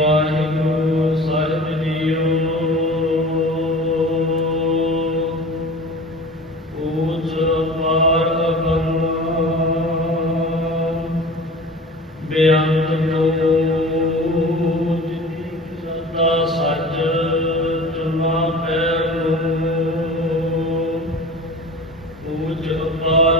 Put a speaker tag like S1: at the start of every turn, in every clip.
S1: ਵਾਹਿਗੁਰੂ, ਸਾਹਿਬ JIO. ਉਜ ਪਾਰ ਅਬੰਗ ਬਿਆੰਤ ਮੋਜ ਸਦਾ ਸੱਜ ਜਮਾ ਪੈਰ। ਨੂੰ ਉਜ ਪਾਰ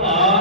S1: 아.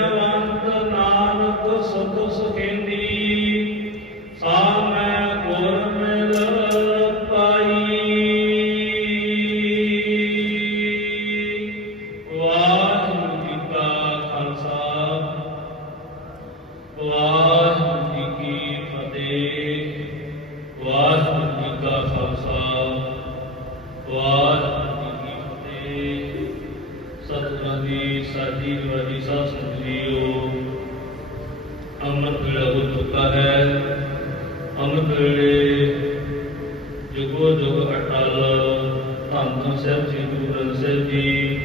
S1: ਬਿਨਵੰਤ ਨਾਨਕ ਸੁਖ ਸੁਖਿੰਦੀ ਸਾ ਮੈਂ ਗੁਰ ਮਿਲ ਪਾਈ ਵਾਹਿਗੁਰੂ ਜੀ ਕਾ ਖਾਲਸਾ ਵਾਹਿਗੁਰੂ ਜੀ ਕੀ ਫਤਿਹ ਵਾਹਿਗੁਰੂ ਜੀ ਕਾ ਖਾਲਸਾ ਵਾਹਿਗੁਰੂ ਜੀ ਕੀ ਫਤਿਹ ਸਤਿਗੁਰਾਂ ਦੀ ਸਾਡੀ ਵਾਰੀ ਸਾਧ ਸੰਗਤ ਜੀਓ ਅੰਮ੍ਰਿਤ ਵੇਲਾ ਹੋ ਚੁੱਕਾ ਹੈ। ਅੰਮ੍ਰਿਤ ਵੇਲੇ ਜੁਗੋ ਜੁਗ ਅਟਲ ਧੰਨ ਧੰਨ ਸਾਹਿਬ ਜੀ, ਗੁਰੂ ਗ੍ਰੰਥ ਸਾਹਿਬ ਜੀ,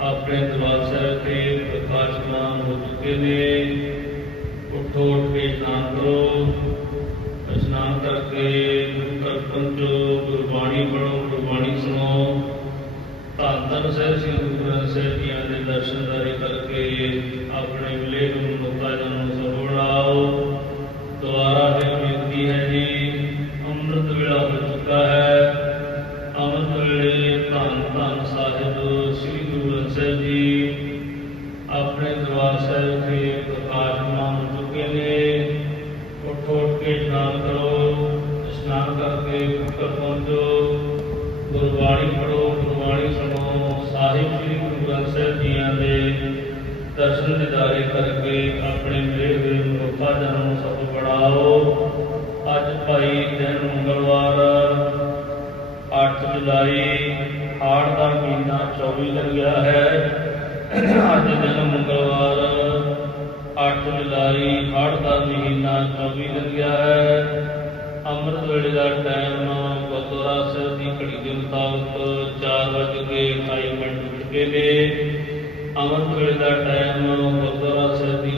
S1: ਆਪਣੇ ਦਰਬਾਰ ਸਾਹਿਬ ਤੇ ਪ੍ਰਕਾਸ਼ਮਾਨ ਹੋ ਚੁੱਕੇ ਨੇ। ਉੱਠੋ, ਉੱਠ ਕੇ ਇਸ਼ਨਾਨ ਕਰੋ। ਇਸ਼ਨਾਨ ਕਰਕੇ ਗੁਰੂ ਘਰ ਪਹੁੰਚੋ, ਗੁਰਬਾਣੀ ਪੜੋ ਗੁਰਬਾਣੀ ਸੁਣੋ। ਧੰਨ ਧੰਨ ਸਾਹਿਬ ਸ੍ਰੀ ਗੁਰੂ ਗ੍ਰੰਥ ਸਾਹਿਬ ਜੀ ਦੇ ਦਰਸ਼ਨਦਾਰੀ ਕਰਕੇ ਆਪਣੇ ਵਿਲੇ ਨੂੰ ਭਾਈ ਦਿਨ ਮੰਗਲਵਾਰ 8 ਜੁਲਾਈ, ਹਾੜ ਦਾ ਮਹੀਨਾ 24 ਲੱਗਿਆ ਹੈ। ਅੱਜ ਦਿਨ ਮੰਗਲਵਾਰ 8 ਜੁਲਾਈ, ਹਾੜ ਦਾ ਮਹੀਨਾ 24 ਲੱਗਿਆ ਹੈ। ਅੰਮ੍ਰਿਤ ਵੇਲੇ ਦਾ ਟਾਈਮ ਗੁਰਦੁਆਰਾ ਸਾਹਿਬ ਦੀ ਘੜੀ ਦੇ ਮੁਤਾਬਕ 4:28 ਮਿੰਟ ਹੋ ਗਏ। ਨੇ ਅੰਮ੍ਰਿਤ ਵੇਲੇ ਦਾ ਟਾਈਮ ਗੁਰਦੁਆਰਾ ਸਾਹਿਬ ਦੀ